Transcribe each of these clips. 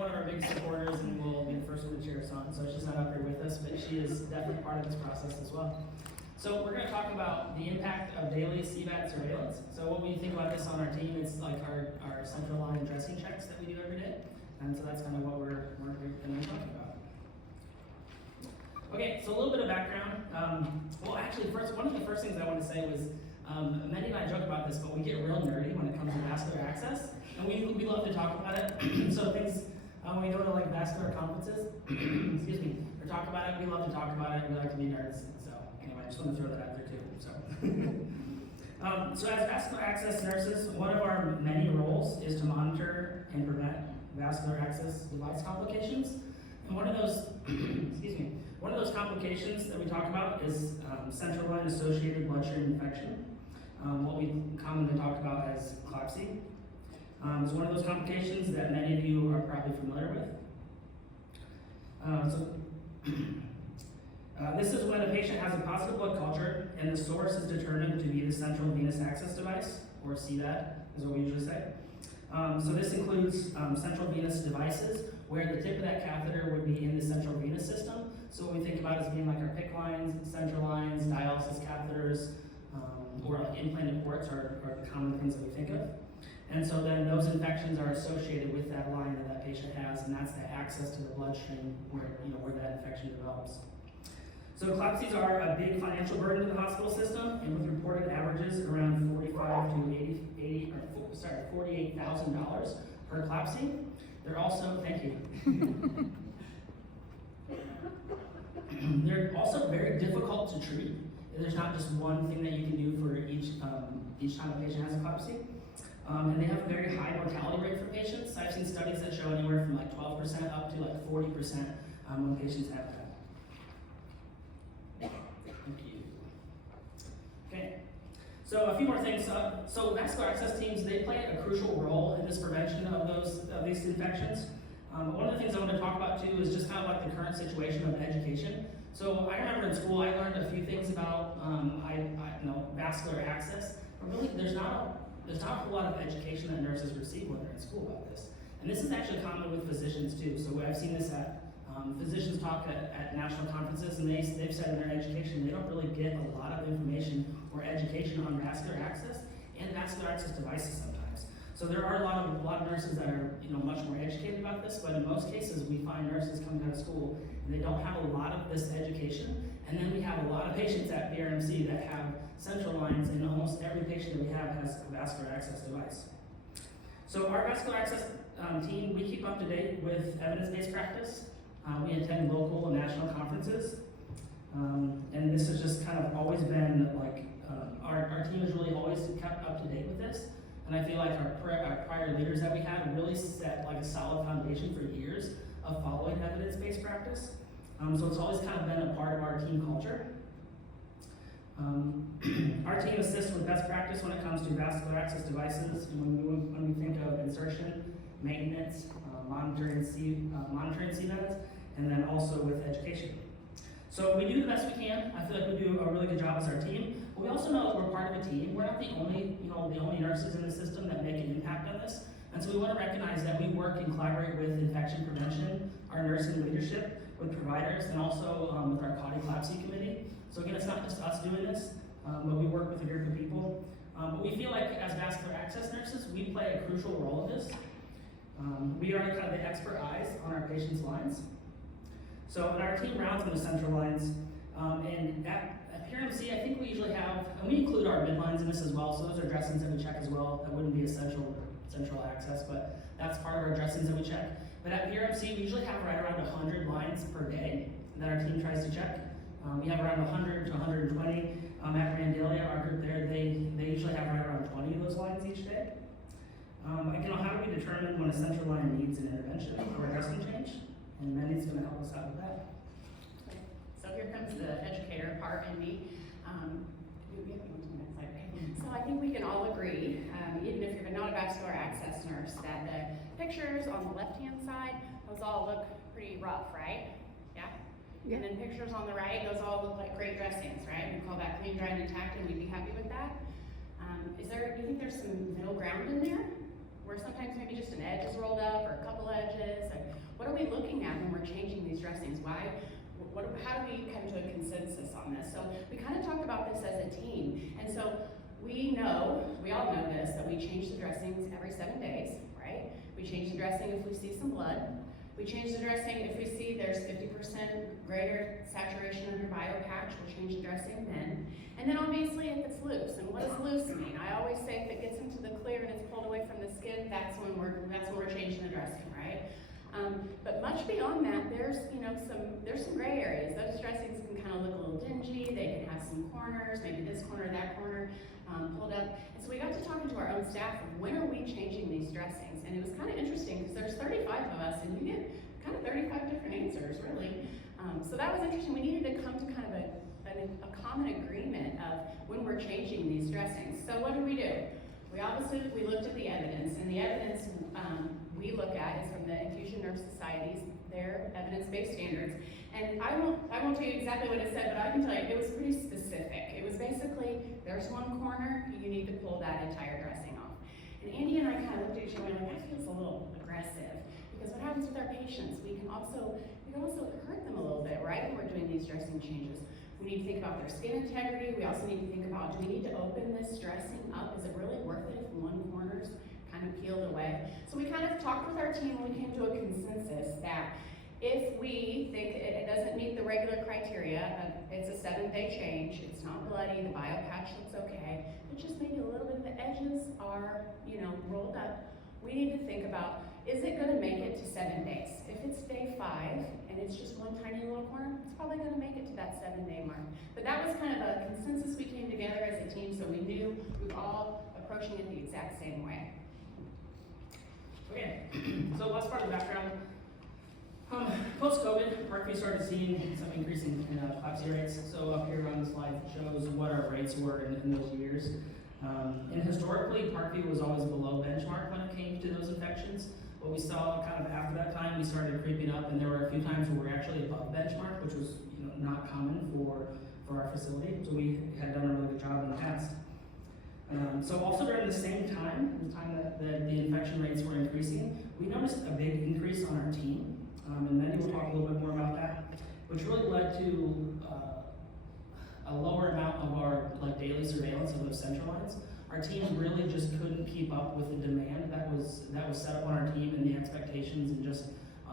one of our big supporters and will be the first one to cheer us on. So she's not up here with us, but she is definitely part of this process as well. So we're going to talk about the impact of daily CVAD surveillance. So what we think about this on our team, it's like our central line dressing checks that we do every day. And so that's kind of what we're going to be talking about. Okay, so a little bit of background. Well, actually, one of the first things I want to say was, Mandy and I joke about this, but we get real nerdy when it comes to vascular access, and we love to talk about it. So things, when we go to like vascular conferences, excuse me, or talk about it, we love to talk about it, we like to be nerds. So anyway, I just want to throw that out there too. So as vascular access nurses, one of our many roles is to monitor and prevent vascular access device complications. And one of those, excuse me, one of those complications that we talk about is central line associated bloodstream infection, what we commonly talk about as CLABSI. It's one of those complications that many of you are probably familiar with. This is when a patient has a positive blood culture and the source is determined to be the central venous access device, or CVAD, is what we usually say. So this includes central venous devices where the tip of that catheter would be in the central venous system. So what we think about as being like our PICC lines, central lines, dialysis catheters, or like implanted ports are the common things that we think of. And so then those infections are associated with that line that that patient has, and that's the access to the bloodstream where that infection develops. So CLABSIs are a big financial burden to the hospital system, and with reported averages around $48,000 per CLABSI. They're also, thank you. They're also very difficult to treat. There's not just one thing that you can do for each time a patient has a CLABSI. And they have a very high mortality rate for patients. I've seen studies that show anywhere from like 12% up to like 40% when patients have that. Okay, so a few more things. So vascular access teams, they play a crucial role in this prevention of these infections. One of the things I want to talk about too is just kind of like the current situation of education. So I remember in school I learned a few things about vascular access, but really there's not a whole lot of education that nurses receive when they're in school about this. And this is actually common with physicians too. So I've seen this at physicians talk at national conferences, and they've said in their education they don't really get a lot of information or education on vascular access and vascular access devices sometimes. So there are a lot of nurses that are much more educated about this, but in most cases we find nurses coming out of school and they don't have a lot of this education. And then we have a lot of patients at PRMC that have central lines, and almost every patient that we have has a vascular access device. So our vascular access team, we keep up to date with evidence-based practice. We attend local and national conferences, and this has just kind of always been like, our team has really always kept up to date with this, and I feel like our prior leaders that we had really set like a solid foundation for years of following evidence-based practice. So it's always kind of been a part of our team culture. Our team assists with best practice when it comes to vascular access devices, when we think of insertion, maintenance, monitoring CVADs, and then also with education. So we do the best we can. I feel like we do a really good job as our team, but we also know that we're part of a team. We're not the only nurses in the system that make an impact on this. And so we want to recognize that we work and collaborate with infection prevention, our nursing leadership, with providers, and also with our CLABSI committee. So again, it's not just us doing this, but we work with a group of people. But we feel like as vascular access nurses, we play a crucial role in this. We are kind of the expert eyes on our patients' lines. So and our team rounds on the central lines, and at PRMC, I think we usually have, and we include our midlines in this as well, so those are dressings that we check as well. That wouldn't be a central access, but that's part of our dressings that we check. But at PRMC, we usually have right around 100 lines per day that our team tries to check. We have around 100 to 120. At Randalia, our group there, they usually have right around 20 of those lines each day. Again, how do we determine when a central line needs an intervention or a dressing change? And Mandy's going to help us out with that. Okay. So here comes the educator part in me. So I think we can all agree, even if you're not a vascular access nurse, that the pictures on the left-hand side, those all look pretty rough, right? Yeah? And then pictures on the right, those all look like great dressings, right? We call that clean, dry, and intact, and we'd be happy with that. Do you think there's some middle ground in there? Where sometimes maybe just an edge is rolled up or a couple edges? we looking at when we're changing these dressings? How do we come to a consensus on this? So we kind of talked about this as a team. And so we all know this, that we change the dressings every 7 days, right? We change the dressing if we see some blood. We change the dressing if we see there's 50% greater saturation under bio patch, we'll change the dressing then. And then obviously if it's loose, and what does loose mean? I always say if it gets into the clear and it's pulled away from the skin, that's when we're changing the dressing, right? But much beyond that, there's some gray areas. Those dressings can kind of look a little dingy. They can have some corners, maybe this corner, that corner, pulled up. And so we got to talking to our own staff of when are we changing these dressings? And it was kind of interesting because there's 35 of us and you get kind of 35 different answers, really. So that was interesting. We needed to come to kind of a common agreement of when we're changing these dressings. So what did we do? We looked at the evidence, and the evidence we look at is from the Infusion Nerve Societies, their evidence-based standards. And I won't tell you exactly what it said, but I can tell you it was pretty specific. It was basically, there's one corner, you need to pull that entire dressing off. And Andy and I kind of looked at each other and we're like, that feels a little aggressive. Because what happens with our patients, we can also hurt them a little bit, right, when we're doing these dressing changes. We need to think about their skin integrity. We also need to think about, do we need to open this dressing up? Is it really worth it if one corner's kind of peeled away? So we kind of talked with our team and we came to a consensus that if we think it doesn't meet the regular criteria of it's a 7-day change, it's not bloody, the bio patch looks okay, but just maybe a little bit of the edges are, rolled up, we need to think about, is it gonna make it to 7 days? If it's day 5 and it's just one tiny little corner, it's probably gonna make it to that 7-day mark. But that was kind of a consensus we came together as a team, so we knew we were all approaching it the exact same way. Okay, so last part of the background. Post-COVID, Parkview started seeing some increasing CLABSI rates. So up here on the slide it shows what our rates were in those years. And historically, Parkview was always below benchmark when it came to those infections. What we saw kind of after that time, we started creeping up, and there were a few times where we were actually above benchmark, which was not common for our facility. So we had done a really good job in the past. So also during the same time, the time that the infection rates were increasing, we noticed a big increase on our team. And Mandy will talk a little bit more about that, which really led to a lower amount of our daily surveillance of those central lines. Our team really just couldn't keep up with the demand that was set up on our team and the expectations and just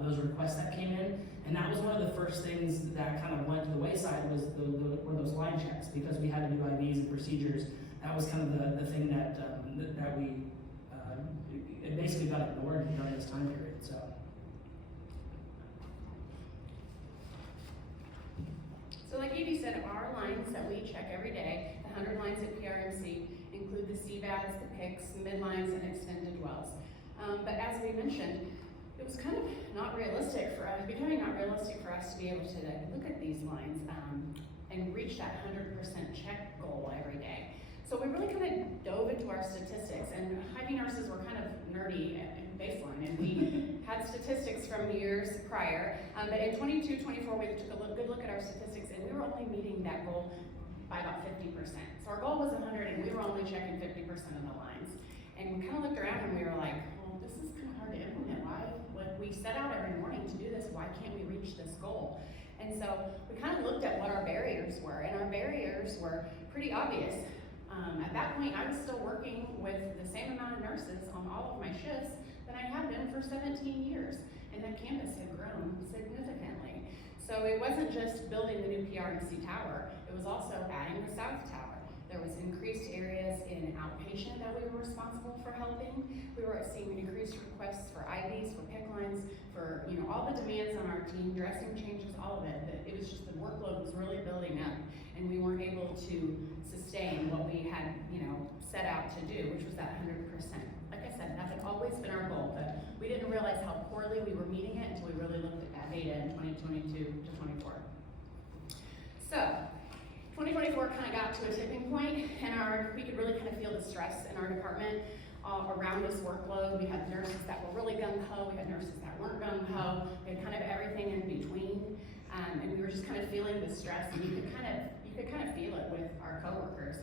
those requests that came in. And that was one of the first things that kind of went to the wayside were those line checks, because we had to do IVs and procedures. That was kind of the thing that we it basically got ignored during this time period. So like Evie said, our lines that we check every day, the 100 lines at PRMC, include the CVADs, the PICs, midlines, and extended dwells. But as we mentioned, it was kind of becoming not realistic for us to be able to look at these lines and reach that 100% check goal every day. So we really kind of dove into our statistics, and IV nurses were kind of nerdy in baseline, and we had statistics from years prior. But in 22, 24, we took a good look at our statistics, and we were only meeting that goal by about 50%. So our goal was 100, and we were only checking 50% of the lines. And we kind of looked around, and we were like, well, this is kind of hard to implement. When we set out every morning to do this, why can't we reach this goal? And so we kind of looked at what our barriers were, and our barriers were pretty obvious. At that point, I was still working with the same amount of nurses on all of my shifts that I had been for 17 years, and that campus had grown significantly. So it wasn't just building the new PRMC tower, it was also adding the south tower. There was increased areas in outpatient that we were responsible for helping. We were seeing increased requests for IVs, for PIC lines, for all the demands on our team, dressing changes, all of it. It was just the workload was really building up, and we weren't able to sustain what we had set out to do, which was that 100%. Like I said, that had always been our goal, but we didn't realize how poorly we were meeting it until we really looked at data in 2022 to 24. So 2024 kind of got to a tipping point, and we could really kind of feel the stress in our department around this workload. We had nurses that were really gung-ho, we had nurses that weren't gung-ho, we had kind of everything in between, and we were just kind of feeling the stress, and you could kind of feel it with our coworkers,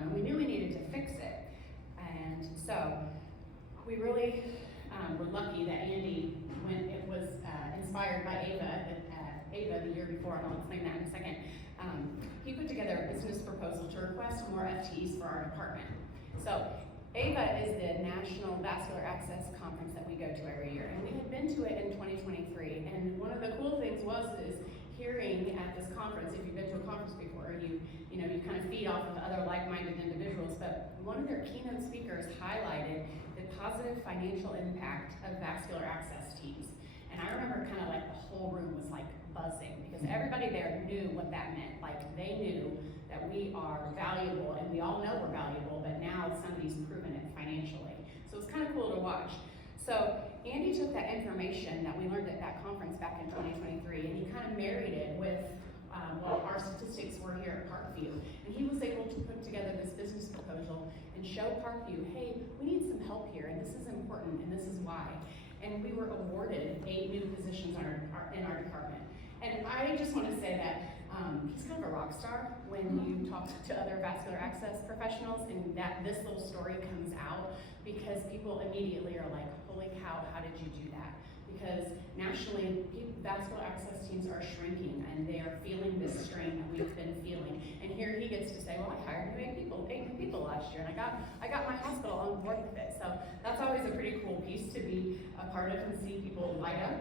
and we knew we needed to fix it. And so we really were lucky that Andy, when it was before, and I'll explain that in a second. He put together a business proposal to request more FTEs for our department. So AVA is the National Vascular Access Conference that we go to every year, and we had been to it in 2023. And one of the cool things is hearing at this conference. If you've been to a conference before, you kind of feed off of other like-minded individuals. But one of their keynote speakers highlighted the positive financial impact of vascular access teams. And I remember kind of like the whole room was like buzzing because everybody there knew what that meant. Like they knew that we are valuable, and we all know we're valuable, but now somebody's proven it financially. So it's kind of cool to watch. So Andy took that information that we learned at that conference back in 2023, and he kind of married it with what our statistics were here at Parkview. And he was able to put together this business proposal and show Parkview, hey, we need some help here, and this is important, and this is why. And we were awarded 8 new positions in our department. And I just want to say that he's kind of a rock star when you talk to other vascular access professionals, and that this little story comes out because people immediately are like, holy cow, how did you do that? Because nationally, vascular access teams are shrinking, and they are feeling this strain that we've been feeling. And here he gets to say, well, I hired 8 new people last year, and I got my hospital on board with it. So that's always a pretty cool piece to be a part of and see people light up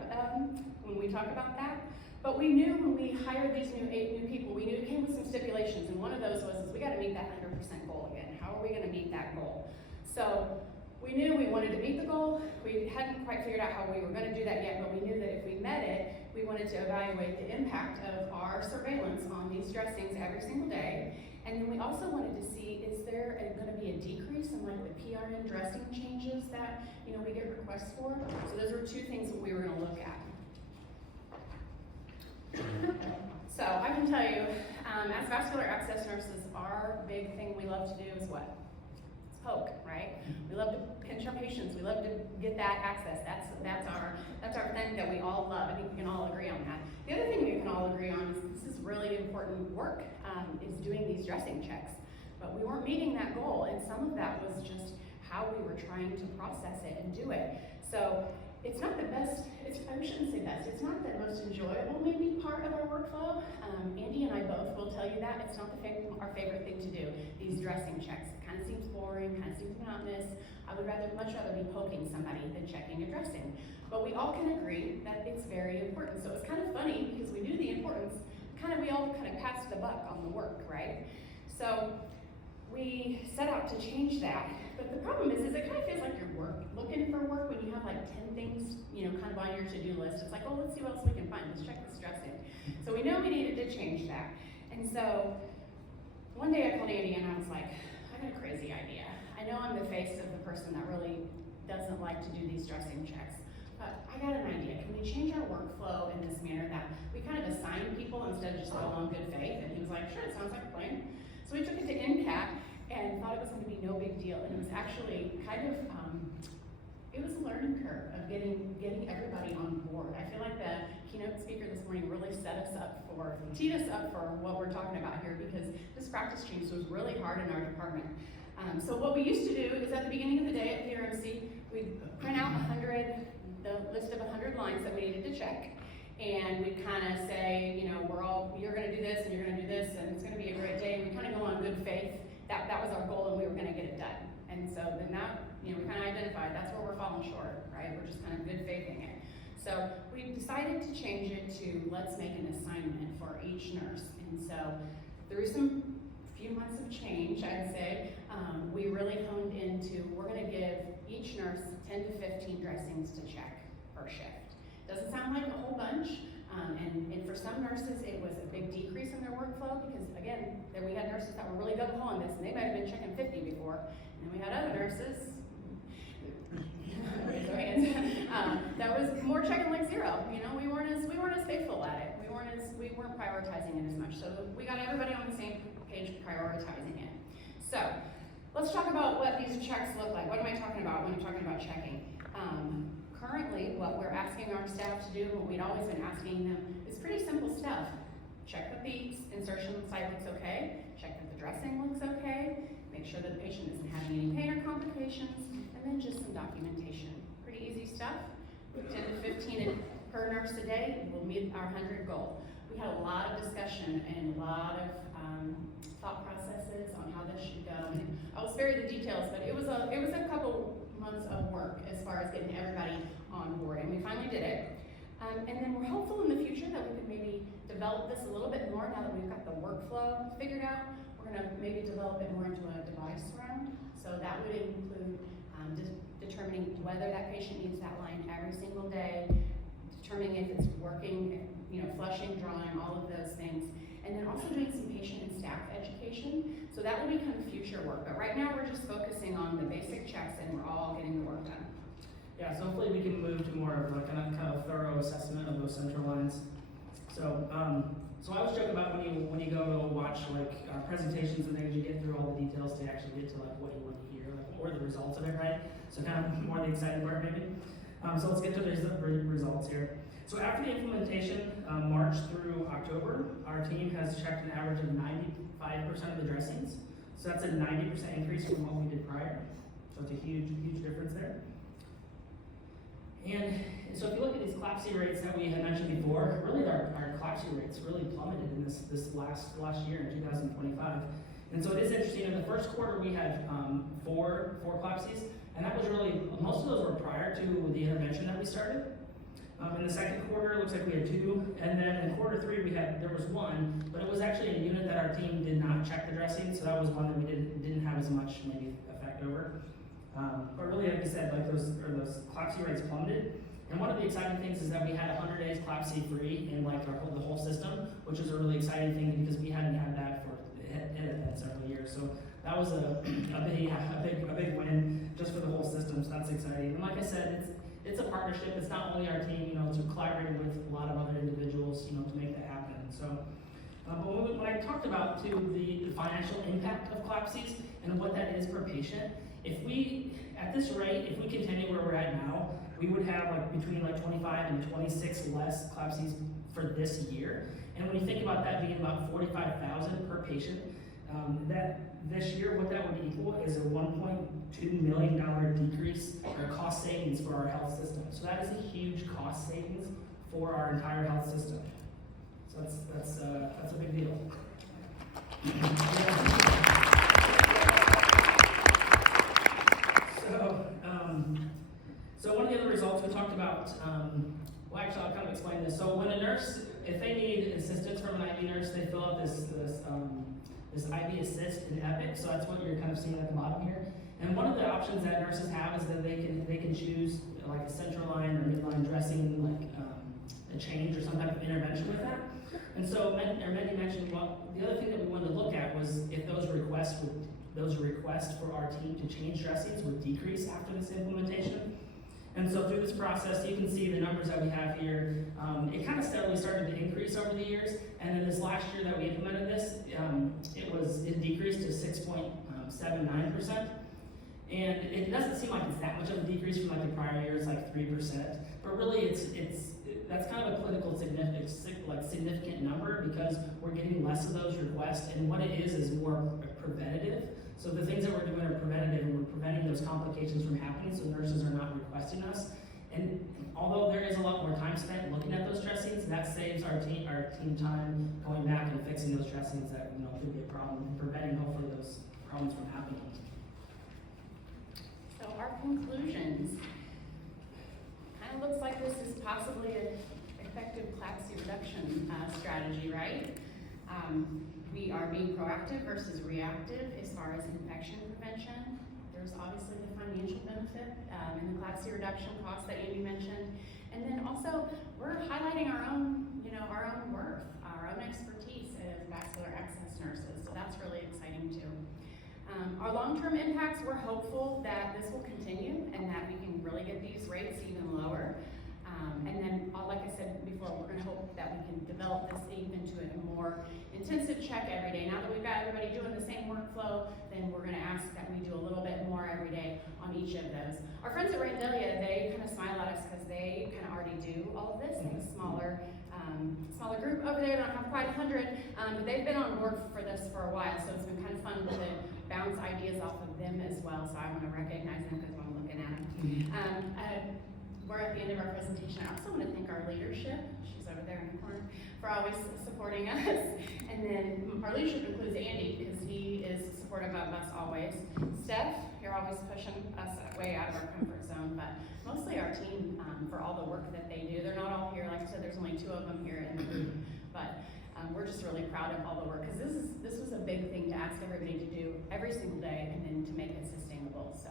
when we talk about that. But we knew when we hired these 8 new people, we knew it came with some stipulations, and one of those was we got to meet that 100% goal again. How are we going to meet that goal? So we knew we wanted to meet the goal. We hadn't quite figured out how we were going to do that yet, but we knew that if we met it, we wanted to evaluate the impact of our surveillance on these dressings every single day. And then we also wanted to see, is there going to be a decrease in like the PRN dressing changes that we get requests for? So those were 2 things that we were going to look at. So I can tell you, as vascular access nurses, our big thing we love to do is what? It's poke, right? We love to pinch our patients. We love to get that access. That's our thing that we all love. I think we can all agree on that. The other thing we can all agree on is this is really important work, is doing these dressing checks. But we weren't meeting that goal, and some of that was just how we were trying to process it and do it. So it's not the best, I shouldn't say best, it's not the most enjoyable maybe part of our workflow. Andy and I both will tell you that. It's not our favorite thing to do, these dressing checks. It kind of seems boring, kind of seems monotonous. I would much rather be poking somebody than checking a dressing. But we all can agree that it's very important. So it's kind of funny because we knew the importance, we all kind of passed the buck on the work, right? So we set out to change that. But the problem is it kind of feels like you're looking for work when you have like 10 things, kind of on your to-do list. It's like, oh, let's see what else we can find. Let's check this dressing. So we know we needed to change that. And so one day I called Andy and I was like, I got a crazy idea. I know I'm the face of the person that really doesn't like to do these dressing checks, but I got an idea. Can we change our workflow in this manner that we kind of assign people instead of just going on good faith? And he was like, sure, it sounds like a plan. So we took it to NCAT and thought it was going to be no big deal. And it was actually kind of, it was a learning curve of getting everybody on board. I feel like the keynote speaker this morning really teed us up for what we're talking about here, because this practice change was really hard in our department. So what we used to do is at the beginning of the day at PRMC, we'd print out the list of 100 lines that we needed to check. And we'd kind of say, you're going to do this and you're going to do this, and it's going to be a great day. We kind of go on good faith. That was our goal, and we were going to get it done. And so then that, we kind of identified that's where we're falling short, right? We're just kind of good faithing it. So we decided to change it to let's make an assignment for each nurse. And so through some few months of change, I'd say, we really honed into, we're going to give each nurse 10 to 15 dressings to check per shift. Doesn't sound like a whole bunch. And for some nurses, it was a big decrease in their workflow because, again, we had nurses that were really gung-ho on this, and they might have been checking 50 before. And then we had other nurses that was more checking like 0. We weren't as faithful at it. We weren't prioritizing it as much. So we got everybody on the same page prioritizing it. So let's talk about what these checks look like. What am I talking about when I'm talking about checking? Currently, what we're asking our staff to do, what we'd always been asking them, is pretty simple stuff. Check that the insertion site looks okay, check that the dressing looks okay, make sure that the patient isn't having any pain or complications, and then just some documentation. Pretty easy stuff. With 10 to 15 per nurse a day, we'll meet our 100 goal. we had a lot of discussion and a lot of thought processes on how this should go. And I'll spare you the details, but it was a couple months of work as far as getting everybody on board, and we finally did it. And then we're hopeful in the future that we could maybe develop this a little bit more now that we've got the workflow figured out. We're going to maybe develop it more into a device round. So that would include determining whether that patient needs that line every single day, determining if it's working, flushing, drawing, all of those things. And then also doing some patient and staff education. So that will become future work. But right now we're just focusing on the basic checks and we're all getting the work done. Yeah, so hopefully we can move to more of like a kind of thorough assessment of those central lines. So, so I was joking about when you go to watch like presentations and things, you get through all the details to actually get to like what you want to hear, like, or the results of it, right? So kind of more the exciting part maybe. So let's get to the results here. So after the implementation, March through October, our team has checked an average of 95% of the dressings. So that's a 90% increase from what we did prior. So it's a huge, huge difference there. And so if you look at these CLABSI rates that we had mentioned before, really our CLABSI rates really plummeted in this last year in 2025. And so it is interesting, in the first quarter we had four CLABSIs, and that was really, most of those were prior to the intervention that we started. In the second quarter, it looks like we had 2, and then in quarter 3 there was 1, but it was actually a unit that our team did not check the dressing, so that was one that we didn't have as much maybe effect over. But really, like I said, like those CLABSI rates plummeted. And one of the exciting things is that we had 100 days CLABSI free in like the whole system, which was a really exciting thing because we hadn't had that for several years. So that was a big win just for the whole system. So that's exciting. And like I said, it's a partnership. It's not only our team, it's collaborating with a lot of other individuals, to make that happen. So, but when I talked about too the financial impact of CLABSIs and what that is per patient, if we, at this rate, if we continue where we're at now, we would have like between like 25 and 26 less CLABSIs for this year. And when you think about that being about 45,000 per patient, that this year, what that would equal is a $1.2 million decrease or cost savings for our health system. So that is a huge cost savings for our entire health system. So that's a big deal. So one of the other results we talked about, well actually I'll kind of explain this. So when a nurse, if they need assistance from an IV nurse, they fill out this IV assist in Epic, so that's what you're kind of seeing at the bottom here. And one of the options that nurses have is that they can choose like a central line or midline dressing, like a change or some type of intervention with that. And so Mandy mentioned, well, the other thing that we wanted to look at was if those requests for our team to change dressings would decrease after this implementation. And so through this process, you can see the numbers that we have here. It kind of steadily started to increase over the years, and then this last year that we implemented this, it decreased to 6.79%. And it doesn't seem like it's that much of a decrease from like the prior years, like 3%. But really, that's kind of a clinical significant number because we're getting less of those requests, and what it is more preventative. So the things that we're doing are preventative, and we're preventing those complications from happening, so nurses are not requesting us. And although there is a lot more time spent looking at those dressings, that saves our team time going back and fixing those dressings that could be a problem, and preventing hopefully those problems from happening. So our conclusions. Kind of looks like this is possibly an effective CLABSI reduction strategy, right? We are being proactive versus reactive as far as infection prevention. There's obviously the financial benefit in the CLABSI reduction costs that Amy mentioned. And then also, we're highlighting our own worth, our own expertise as vascular access nurses. So that's really exciting too. Our long-term impacts, we're hopeful that this will continue and that we can really get these rates even lower. And then, like I said before, we're going to hope that we can develop this even to a more intensive check every day. Now that we've got everybody doing the same workflow, then we're going to ask that we do a little bit more every day on each of those. Our friends at Randelia, they kind of smile at us because they kind of already do all of this. They have a smaller group over there. They don't have quite 100, but they've been on board for this for a while, so it's been kind of fun to bounce ideas off of them as well. So I want to recognize them because I'm looking at them. we're at the end of our presentation. I also want to thank our leadership. She's over there in the corner for always supporting us. And then our leadership includes Andy, because he is supportive of us always. Steph, you're always pushing us way out of our comfort zone, but mostly our team for all the work that they do. They're not all here. Like I said, there's only 2 of them here in the group, but we're just really proud of all the work, because this was a big thing to ask everybody to do every single day and then to make it sustainable. So